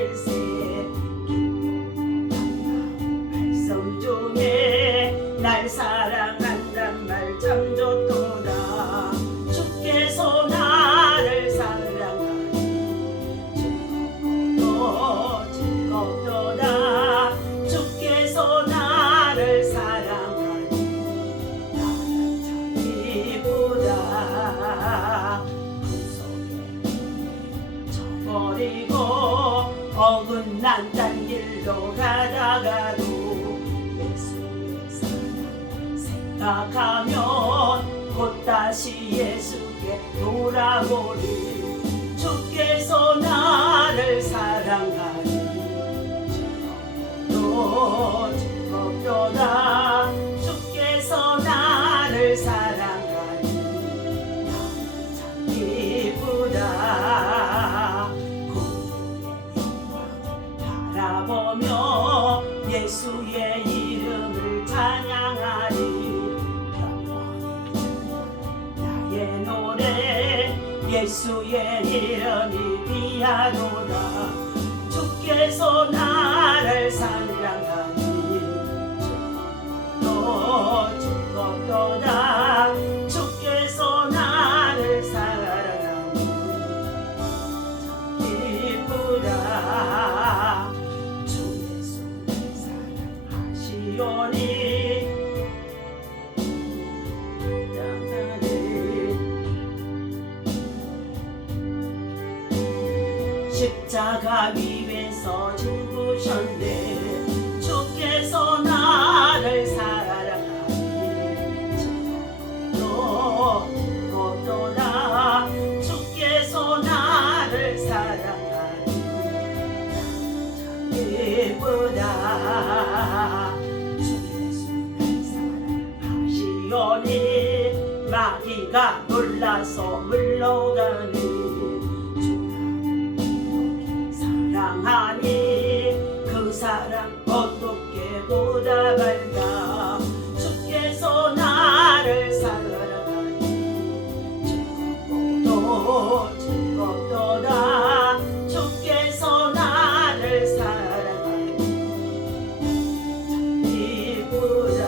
일세 말씀 중에 날 사랑한단 말 참 좋도다. 주께서 나를 사랑하니 즐겁도다. 주께서 나를 사랑하니 나는 참 기쁘다. 버리고 어긋난 딴 길로 가다가도 예수의 사랑 생각하면 곧 다시 예수께 돌아보리. 주께서 나를 사랑하니 즐겁도다. 주께서 나를 사랑하니 나는 참 기쁘다. 바라보며 예수의 이름을 찬양하리. 나의 노래 예수의 이름이 귀하도다. 주께서 나를 사랑하니 즐겁도다. 주께서 나를 사랑하니 기쁘다. 시온이 십자가 위에서 죽으셨네. 주께서 나를 사랑하니 즐겁도다. 주께서 나를 사랑하니 참 기쁘다. 시온이 마귀가 놀라서 물러가니 사랑하니 그 사랑 어떻게 보답할까. 주께서 나를 사랑하니 즐겁도다. 주께서 나를 사랑하니 참 기쁘다.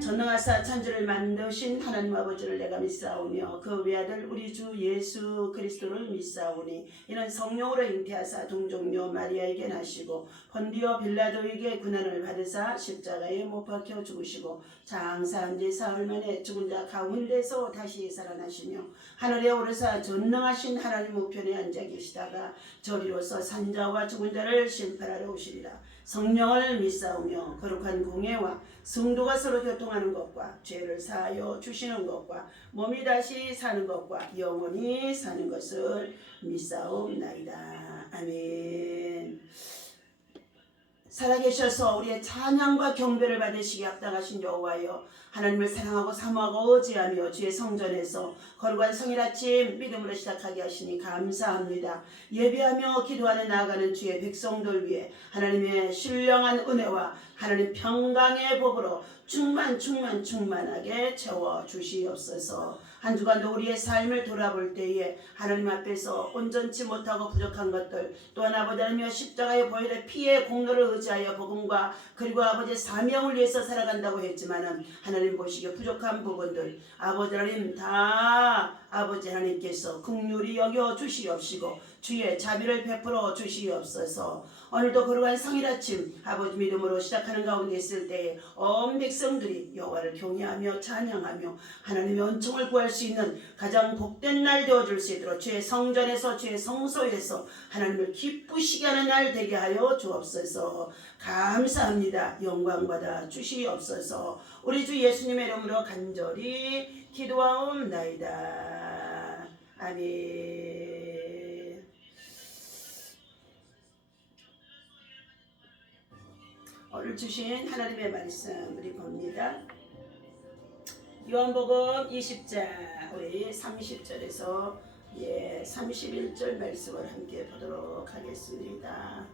전능하사 천지를 만드신 하나님 아버지를 내가 믿사오며 그 외아들 우리 주 예수 그리스도를 믿사오니 이는 성령으로 잉태하사 동정녀 마리아에게 나시고 본디오 빌라도에게 고난을 받으사 십자가에 못 박혀 죽으시고 장사한 지 사흘 만에 죽은 자 가운데서 다시 살아나시며 하늘에 오르사 전능하신 하나님 우편에 앉아 계시다가 저리로서 산자와 죽은 자를 심판하러 오시리라. 성령을 믿사오며 거룩한 공예와 성도가 서로 교통하는 것과 죄를 사하여 주시는 것과 몸이 다시 사는 것과 영원히 사는 것을 믿사옵나이다. 아멘. 살아계셔서 우리의 찬양과 경배를 받으시기 합당하신 여호와여, 하나님을 사랑하고 사모하고 의지하며 주의 성전에서 거룩한 성일 아침 믿음으로 시작하게 하시니 감사합니다. 예배하며 기도하는 나아가는 주의 백성들 위해 하나님의 신령한 은혜와 하나님 평강의 복으로 충만하게 채워주시옵소서. 한 주간도 우리의 삶을 돌아볼 때에 하나님 앞에서 온전치 못하고 부족한 것들, 또한 아버지 하나님의 십자가의 보혈의 피의 공로를 의지하여 복음과 그리고 아버지의 사명을 위해서 살아간다고 했지만은 하나님 보시기에 부족한 부분들 아버지 하나님 다 아버지 하나님께서 긍휼히 여겨 주시옵시고 주의 자비를 베풀어 주시옵소서. 오늘도 거룩한 성일 아침 아버지 믿음으로 시작하는 가운데 있을 때에 온 백성들이 여호와를 경외하며 찬양하며 하나님의 은총을 구할 수 있는 가장 복된 날 되어줄 수 있도록 주의 성전에서 주의 성소에서 하나님을 기쁘시게 하는 날 되게 하여 주옵소서. 감사합니다. 영광 받아 주시옵소서. 우리 주 예수님의 이름으로 간절히 기도하옵나이다. 아멘. 오늘 주신 하나님의 말씀 우리 봅니다. 요한복음 20장 우리 30절에서 31절 말씀을 함께 보도록 하겠습니다.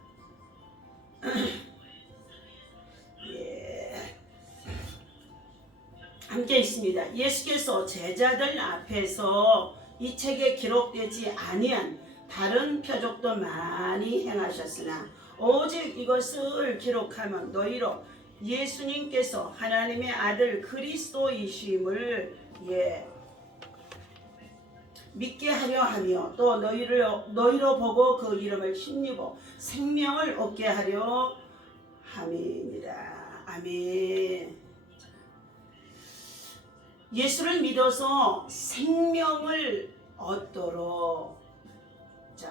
함께 있습니다. 예수께서 제자들 앞에서 이 책에 기록되지 아니한 다른 표적도 많이 행하셨으나 오직 이것을 기록하면 너희로 예수님께서 하나님의 아들 그리스도이심을 믿게 하려 하며 또 너희로 보고 그 이름을 힘입어 생명을 얻게 하려 함이니라. 아멘. 예수를 믿어서 생명을 얻도록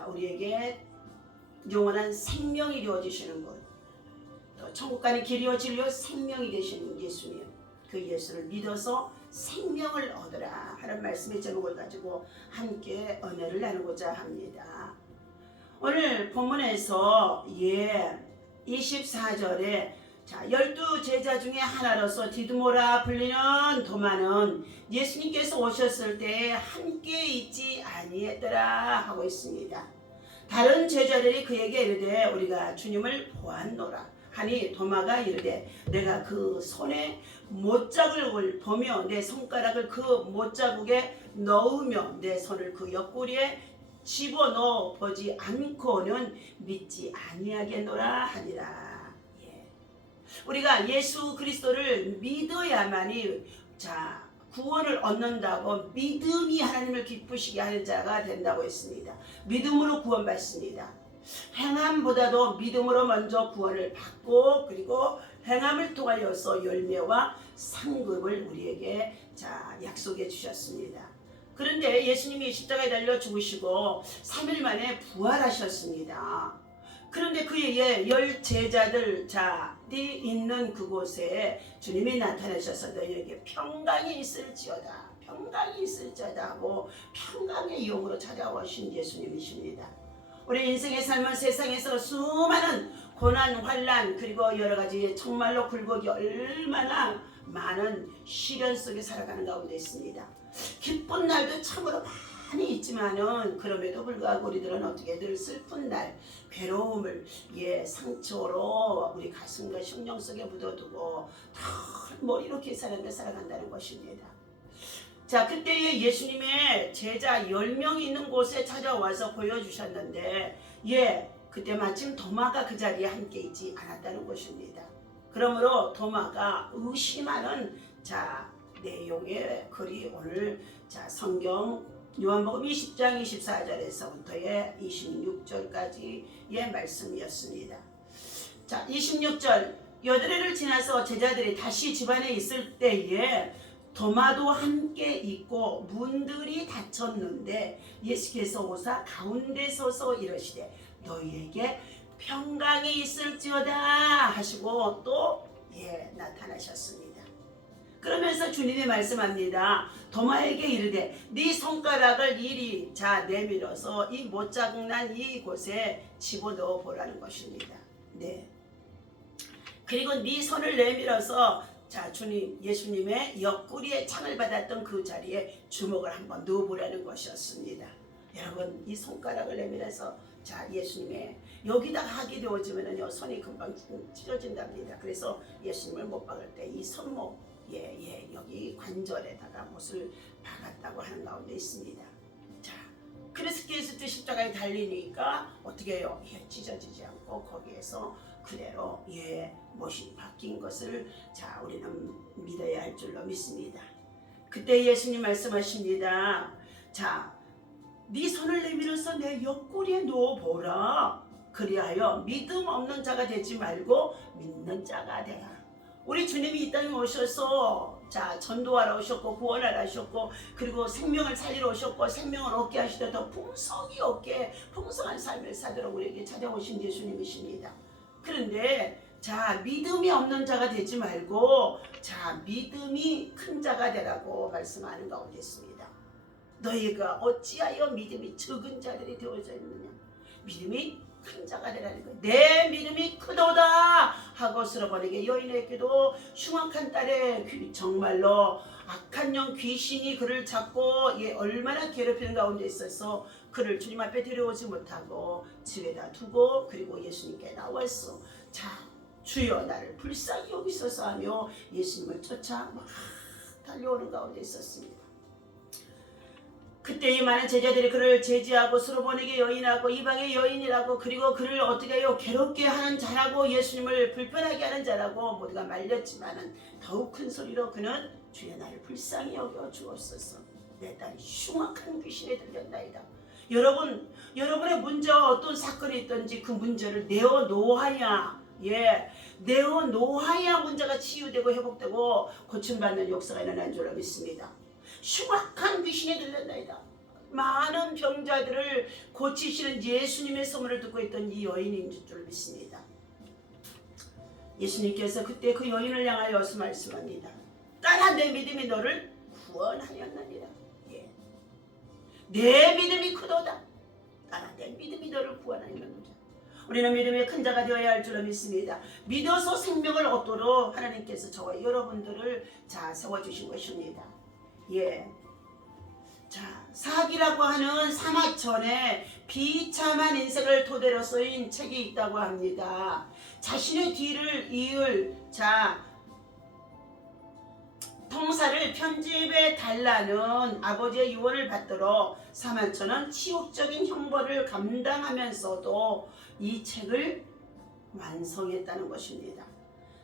우리에게 영원한 생명이 되어주시는 분, 또 천국 가는 길이요 진리요 생명이 되시는 예수님, 그 예수를 믿어서 생명을 얻으라 하는 말씀의 제목을 가지고 함께 은혜를 나누고자 합니다. 오늘 본문에서 24절에 12 제자 중에 하나로서 디두모라 불리는 도마는 예수님께서 오셨을 때 함께 있지 아니했더라 하고 있습니다. 다른 제자들이 그에게 이르되 우리가 주님을 보았노라 하니 도마가 이르되 내가 그 손에 못자국을 보며 내 손가락을 그 못자국에 넣으며 내 손을 그 옆구리에 집어넣어 보지 않고는 믿지 아니하겠노라 하니라. 우리가 예수 그리스도를 믿어야만이 구원을 얻는다고, 믿음이 하나님을 기쁘시게 하는 자가 된다고 했습니다. 믿음으로 구원받습니다. 행함보다도 믿음으로 먼저 구원을 받고 그리고 행함을 통하여서 열매와 상급을 우리에게 약속해 주셨습니다. 그런데 예수님이 십자가에 달려 죽으시고 3일 만에 부활하셨습니다. 그런데 그의 10 제자들이 있는 그곳에 주님이 나타나셔서 너희에게 평강이 있을지어다, 평강이 있을지어다 하고 평강의 영으로 찾아오신 예수님이십니다. 우리 인생의 삶은 세상에서 수많은 고난, 환난, 그리고 여러 가지 정말로 굴곡이 얼마나 많은 시련 속에 살아가는 가운데 있습니다. 기쁜 날도 참으로 많이 있지만은 그럼에도 불구하고 우리들은 어떻게 늘 슬픈 날, 괴로움을 상처로 우리 가슴과 심령 속에 묻어두고 늘 이렇게 살아간다는 것입니다. 그때에 예수님의 제자 10명이 있는 곳에 찾아와서 보여주셨는데 그때 마침 도마가 그 자리에 함께 있지 않았다는 것입니다. 그러므로 도마가 의심하는 내용의 글이 오늘 성경 요한복음 20장 24절에서부터의 26절까지의 말씀이었습니다. 26절 여드레를 지나서 제자들이 다시 집안에 있을 때에 도마도 함께 있고 문들이 닫혔는데 예수께서 오사 가운데 서서 이러시되 너희에게 평강이 있을지어다 하시고 또 나타나셨습니다. 그러면서 주님이 말씀합니다. 도마에게 이르되 네 손가락을 이리 내밀어서 이 못자국 난 이곳에 집어넣어 보라는 것입니다. 그리고 네 손을 내밀어서 주님 예수님의 옆구리에 창을 받았던 그 자리에 주먹을 한번 넣어보라는 것이었습니다. 여러분 이 손가락을 내밀어서 예수님의 여기다가 하게 되어지면요 손이 금방 찢어진답니다. 그래서 예수님을 못 박을 때 이 손목 여기 관절에다가 못을 박았다고 하는 가운데 있습니다. 그리스도 십자가에 달리니까 어떻게 해요? 찢어지지 않고 거기에서 그대로 못이 박힌 것을 우리는 믿어야 할 줄로 믿습니다. 그때 예수님 말씀하십니다. 네 손을 내밀어서 내 옆구리에 놓아보라. 그리하여 믿음 없는 자가 되지 말고 믿는 자가 되라. 우리 주님이 이 땅에 오셔서 전도하러 오셨고 구원하러 오셨고 그리고 생명을 살리러 오셨고 생명을 얻게 하시되 더 풍성이 얻게 풍성한 삶을 살도록 우리에게 찾아오신 예수님이십니다. 그런데 믿음이 없는 자가 되지 말고 믿음이 큰 자가 되라고 말씀하는 가운데 있습니다. 너희가 어찌하여 믿음이 적은 자들이 되어져 있느냐. 믿음이 큰 자가 되라는 거예요. 내 믿음이 크도다 하고 쓸어버리게 여인에게도 흉악한 딸의 정말로 악한 영 귀신이 그를 잡고 얼마나 괴롭히는 가운데 있어서 그를 주님 앞에 데려오지 못하고 집에다 두고 그리고 예수님께 나왔어. 주여 나를 불쌍히 여기소서 하며 예수님을 쫓아 막 달려오는 가운데 있었습니다. 그때 이 많은 제자들이 그를 제지하고 스로보nik의 여인하고 이방의 여인이라고 그리고 그를 어떻게 해요? 괴롭게 하는 자라고 예수님을 불편하게 하는 자라고 모두가 말렸지만은 더욱 큰 소리로 그는 주여 나를 불쌍히 여겨 주옵소서. 내 딸이 흉악한 귀신에 들렸나이다. 여러분의 문제와 어떤 사건이 있든지 그 문제를 내어놓아야 내어놓아야 문제가 치유되고 회복되고 고침받는 역사가 일어난 줄 믿습니다. 흉악한 귀신에 들렸나이다. 많은 병자들을 고치시는 예수님의 소문을 듣고 있던 이 여인인 줄 믿습니다. 예수님께서 그때 그 여인을 향하여 말씀합니다. 딸아, 내 믿음이 너를 구원하였느니라. 내 믿음이 크도다. 딸아, 내 믿음이 너를 구원하였느니라. 우리는 믿음의 큰 자가 되어야 할 줄로 믿습니다. 믿어서 생명을 얻도록 하나님께서 저와 여러분들을 세워주신 것입니다. 사기라고 하는 사마천의 비참한 인생을 토대로 쓰인 책이 있다고 합니다. 자신의 뒤를 이을 통사를 편집해 달라는 아버지의 유언을 받들어 사마천은 치욕적인 형벌을 감당하면서도 이 책을 완성했다는 것입니다.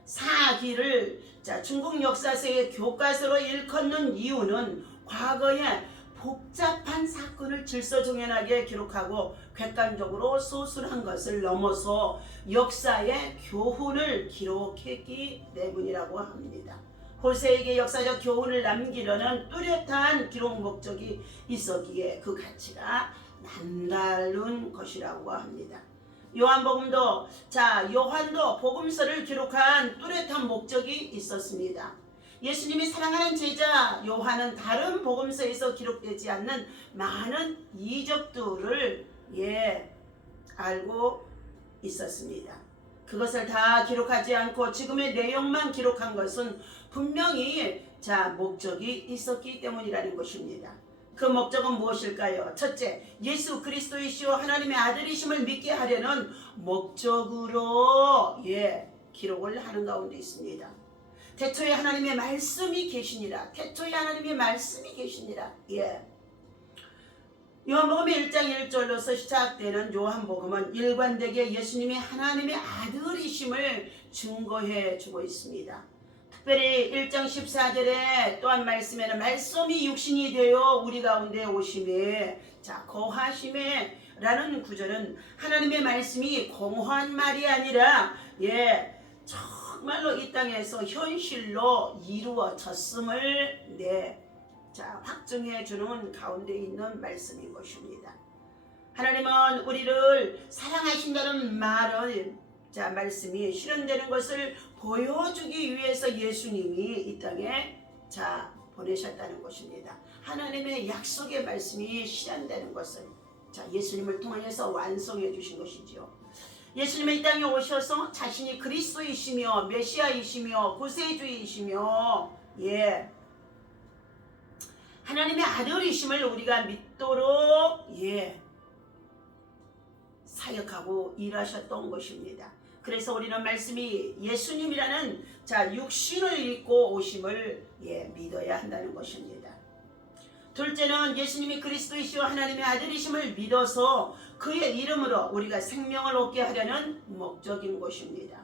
사기를 중국 역사서의 교과서로 일컫는 이유는 과거에 복잡한 사건을 질서정연하게 기록하고 객관적으로 소술한 것을 넘어서 역사의 교훈을 기록했기 때문이라고 합니다. 호세에게 역사적 교훈을 남기려는 뚜렷한 기록 목적이 있었기에 그 가치가 남다른 것이라고 합니다. 요한도 복음서를 기록한 뚜렷한 목적이 있었습니다. 예수님이 사랑하는 제자 요한은 다른 복음서에서 기록되지 않는 많은 이적들을 알고 있었습니다. 그것을 다 기록하지 않고 지금의 내용만 기록한 것은 분명히 목적이 있었기 때문이라는 것입니다. 그 목적은 무엇일까요? 첫째, 예수 그리스도이시오 하나님의 아들이심을 믿게 하려는 목적으로 기록을 하는 가운데 있습니다. 태초에 하나님의 말씀이 계시니라. 태초에 하나님의 말씀이 계시니라. 요한복음 1장 1절로서 시작되는 요한복음은 일관되게 예수님이 하나님의 아들이심을 증거해 주고 있습니다. 특별히 1장 14절에 또한 말씀에는 말씀이 육신이 되어 우리 가운데 오심에 거하심에 라는 구절은 하나님의 말씀이 공허한 말이 아니라 정말로 이 땅에서 현실로 이루어졌음을 확증해 주는 가운데 있는 말씀인 것입니다. 하나님은 우리를 사랑하신다는 말씀이 실현되는 것을 보여주기 위해서 예수님이 이 땅에 보내셨다는 것입니다. 하나님의 약속의 말씀이 실현되는 것을 예수님을 통해서 완성해 주신 것이지요. 예수님이 이 땅에 오셔서 자신이 그리스도이시며 메시아이시며 구세주이시며 하나님의 아들이심을 우리가 믿도록 사역하고 일하셨던 것입니다. 그래서 우리는 말씀이 예수님이라는 육신을 입고 오심을 믿어야 한다는 것입니다. 둘째는 예수님이 그리스도이시오 하나님의 아들이심을 믿어서 그의 이름으로 우리가 생명을 얻게 하려는 목적인 것입니다.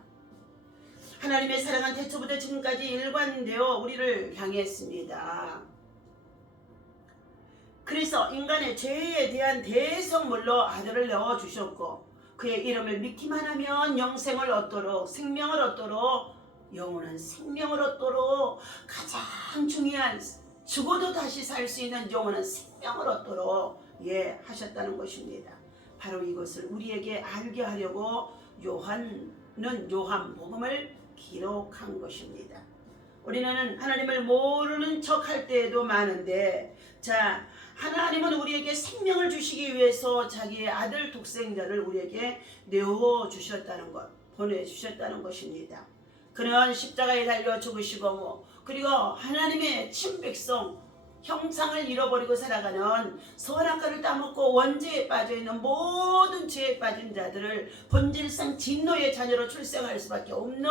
하나님의 사랑은 태초부터 지금까지 일관되어 우리를 향했습니다. 그래서 인간의 죄에 대한 대성물로 아들을 넣어주셨고 그의 이름을 믿기만 하면 영생을 얻도록 생명을 얻도록 영원한 생명을 얻도록 가장 중요한 죽어도 다시 살 수 있는 영원한 생명을 얻도록 하셨다는 것입니다. 바로 이것을 우리에게 알게 하려고 요한은 요한복음을 기록한 것입니다. 우리는 하나님을 모르는 척 할 때에도 많은데 하나님은 우리에게 생명을 주시기 위해서 자기의 아들 독생자를 우리에게 내어주셨다는 것, 보내주셨다는 것입니다. 그는 십자가에 달려 죽으시고 그리고 하나님의 친백성 형상을 잃어버리고 살아가는 선악과를 따먹고 원죄에 빠져있는 모든 죄에 빠진 자들을 본질상 진노의 자녀로 출생할 수밖에 없는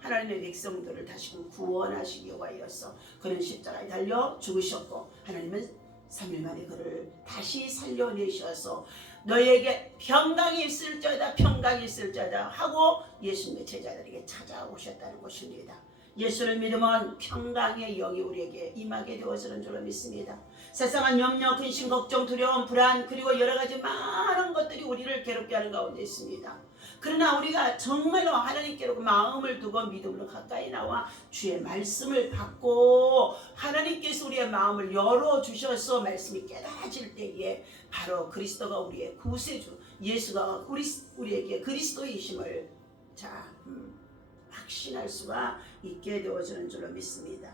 하나님의 백성들을 다시금 구원하시기 위하여서 그는 십자가에 달려 죽으셨고 하나님은 3일 만에 그를 다시 살려내셔서 너에게 평강이 있을지어다 평강이 있을지어다 하고 예수님의 제자들에게 찾아오셨다는 것입니다. 예수를 믿으면 평강의 영이 우리에게 임하게 되어지는 줄로 믿습니다. 세상은 염려, 근심, 걱정, 두려움, 불안 그리고 여러 가지 많은 것들이 우리를 괴롭게 하는 가운데 있습니다. 그러나 우리가 정말로 하나님께로 마음을 두고 믿음으로 가까이 나와 주의 말씀을 받고 하나님께서 우리의 마음을 열어주셔서 말씀이 깨달아질 때에 바로 그리스도가 우리의 구세주, 예수가 우리에게 그리스도이심을 확신할 수가 있게 되어지는 줄로 믿습니다.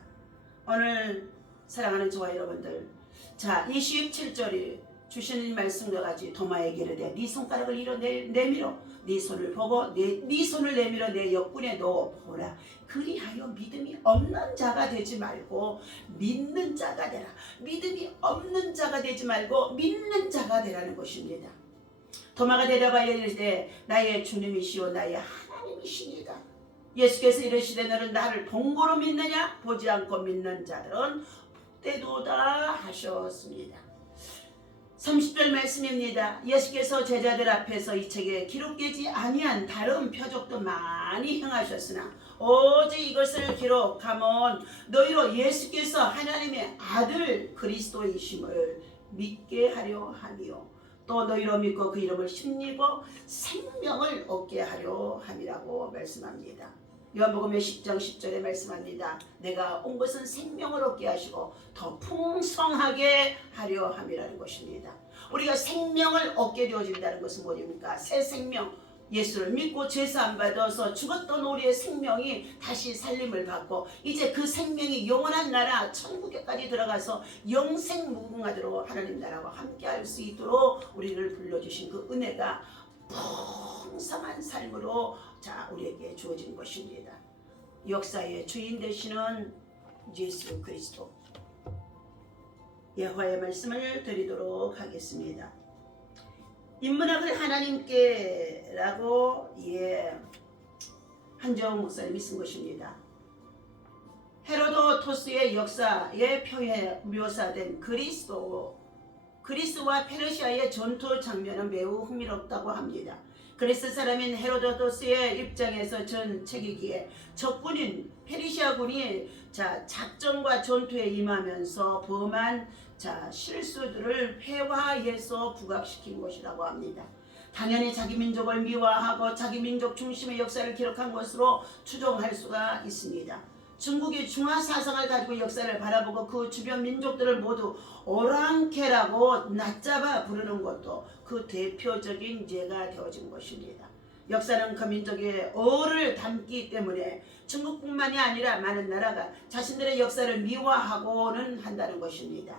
오늘 사랑하는 저와 여러분들, 27절이 주시는 말씀과 같이 도마에게 이르되 네 손가락을 이로 내밀어 네 손을 보고 네 손을 내밀어 내 옆구리에 넣어 보라. 그리하여 믿음이 없는 자가 되지 말고 믿는 자가 되라. 믿음이 없는 자가 되지 말고 믿는 자가 되라는 것입니다. 도마가 대답하여 이르되 나의 주님이시오 나의 하나님이시니이다. 예수께서 이르시되 너는 나를 본고로 믿느냐? 보지 않고 믿는 자들은 복되도다 하셨습니다. 30절 말씀입니다. 예수께서 제자들 앞에서 이 책에 기록되지 아니한 다른 표적도 많이 행하셨으나 오직 이것을 기록하면 너희로 예수께서 하나님의 아들 그리스도이심을 믿게 하려 함이요 또 너희로 믿고 그 이름을 힘입어 생명을 얻게 하려 함이라고 말씀합니다. 요한복음 10장 10절에 말씀합니다. 내가 온 것은 생명을 얻게 하시고 더 풍성하게 하려 함이라는 것입니다. 우리가 생명을 얻게 되어진다는 것은 뭐입니까? 새 생명, 예수를 믿고 죄사함 받아서 죽었던 우리의 생명이 다시 살림을 받고 이제 그 생명이 영원한 나라 천국에까지 들어가서 영생 무궁하도록 하나님 나라와 함께할 수 있도록 우리를 불러주신 그 은혜가 풍성한 삶으로 우리에게 주어진 것입니다. 역사의 주인 되시는 예수 그리스도 여호와의 말씀을 드리도록 하겠습니다. 인문학을 하나님께라고 한정욱 목사님이 쓴 것입니다. 헤로도토스의 역사에 묘사된 그리스와 페르시아의 전투 장면은 매우 흥미롭다고 합니다. 그리스 사람인 헤로도토스의 입장에서 전 책이기에 적군인 페르시아군이 작전과 전투에 임하면서 범한 실수들을 회화해서 부각시킨 것이라고 합니다. 당연히 자기 민족을 미화하고 자기 민족 중심의 역사를 기록한 것으로 추정할 수가 있습니다. 중국이 중화사상을 가지고 역사를 바라보고 그 주변 민족들을 모두 오랑캐라고 낮잡아 부르는 것도 그 대표적인 예가 되어진 것입니다. 역사는 그 민족의 어를 담기 때문에 중국뿐만이 아니라 많은 나라가 자신들의 역사를 미화하고는 한다는 것입니다.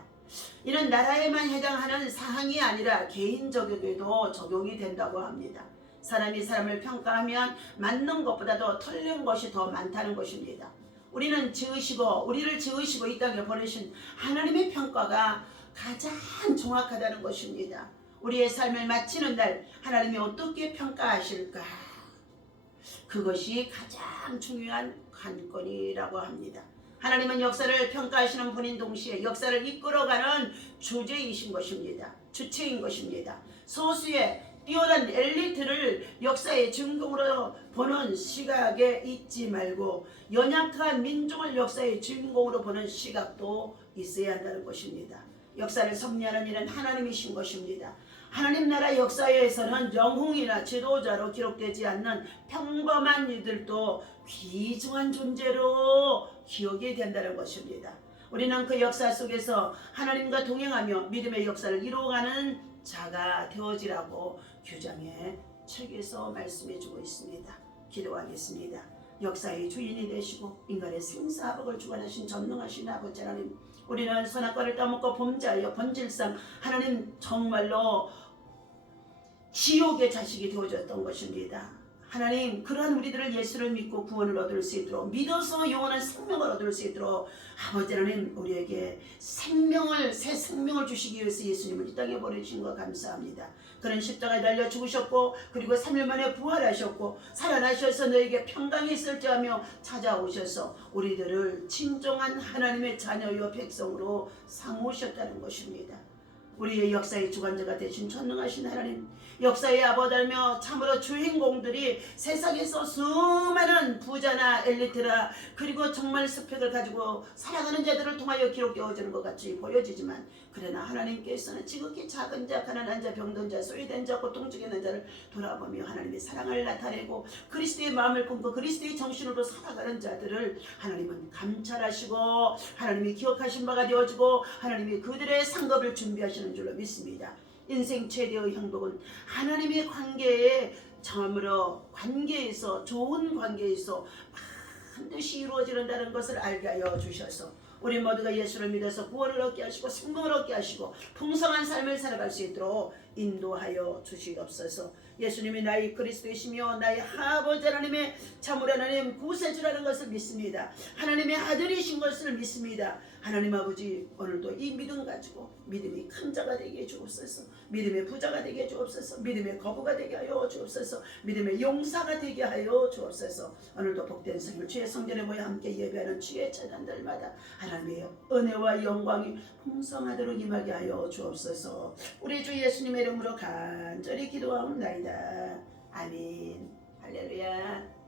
이는 나라에만 해당하는 사항이 아니라 개인적에게도 적용이 된다고 합니다. 사람이 사람을 평가하면 맞는 것보다도 틀린 것이 더 많다는 것입니다. 우리를 지으시고 이 땅에 보내신 하나님의 평가가 가장 정확하다는 것입니다. 우리의 삶을 마치는 날 하나님이 어떻게 평가하실까? 그것이 가장 중요한 관건이라고 합니다. 하나님은 역사를 평가하시는 분인 동시에 역사를 이끌어가는 주체인 것입니다. 소수의 뛰어난 엘리트를 역사의 주인공으로 보는 시각에 있지 말고 연약한 민족을 역사의 주인공으로 보는 시각도 있어야 한다는 것입니다. 역사를 섭리하는 이는 하나님이신 것입니다. 하나님 나라 역사에서는 영웅이나 지도자로 기록되지 않는 평범한 이들도 귀중한 존재로 기억이 된다는 것입니다. 우리는 그 역사 속에서 하나님과 동행하며 믿음의 역사를 이루어가는 자가 되어지라고 규정의 책에서 말씀해주고 있습니다. 기도하겠습니다. 역사의 주인이 되시고 인간의 생사복을 주관하신 전능하신 아버지 하나님, 우리는 선악과를 따먹고 범죄하여 본질상 하나님 정말로 지옥의 자식이 되어졌던 것입니다. 하나님 그러한 우리들을 예수를 믿고 구원을 얻을 수 있도록 믿어서 영원한 생명을 얻을 수 있도록 아버지 하나님 우리에게 생명을 새 생명을 주시기 위해서 예수님을 이 땅에 보내주신 것 감사합니다. 그는 십자가에 달려 죽으셨고 그리고 3일 만에 부활하셨고 살아나셔서 너에게 평강이 있을지 하며 찾아오셔서 우리들을 진정한 하나님의 자녀여 백성으로 삼으셨다는 것입니다. 우리의 역사의 주관자가 되신 전능하신 하나님, 역사의 아버지며 참으로 주인공들이 세상에서 수많은 부자나 엘리트라 그리고 정말 스펙을 가지고 살아가는 자들을 통하여 기록되어지는 것 같이 보여지지만 그러나 하나님께서는 지극히 작은 자, 가난한 자, 병든 자, 소외된 자, 고통 중에 있는 자를 돌아보며 하나님의 사랑을 나타내고 그리스도의 마음을 품고 그리스도의 정신으로 살아가는 자들을 하나님은 감찰하시고 하나님이 기억하신 바가 되어지고 하나님이 그들의 상급을 준비하시는 줄로 믿습니다. 인생 최대의 행복은 하나님의 관계에 참으로 관계에서 좋은 관계에서 반드시 이루어지는다는 것을 알게 하여 주셔서 우리 모두가 예수를 믿어서 구원을 얻게 하시고 생명을 얻게 하시고 풍성한 삶을 살아갈 수 있도록 인도하여 주시옵소서. 예수님이 나의 그리스도이시며 나의 아버지 하나님의 참으로 하나님 구세주라는 것을 믿습니다. 하나님의 아들이신 것을 믿습니다. 하나님 아버지 오늘도 이 믿음 가지고 믿음이 큰 자가 되게 주옵소서. 믿음의 부자가 되게 주옵소서. 믿음의 거부가 되게 하여 주옵소서. 믿음의 용사가 되게 하여 주옵소서. 오늘도 복된 생일 주의 성전에 모여 함께 예배하는 주의 찬양들마다 하나님의 은혜와 영광이 풍성하도록 임하게 하여 주옵소서. 우리 주 예수님의 이름으로 간절히 기도하옵나이다. 아멘. 할렐루야.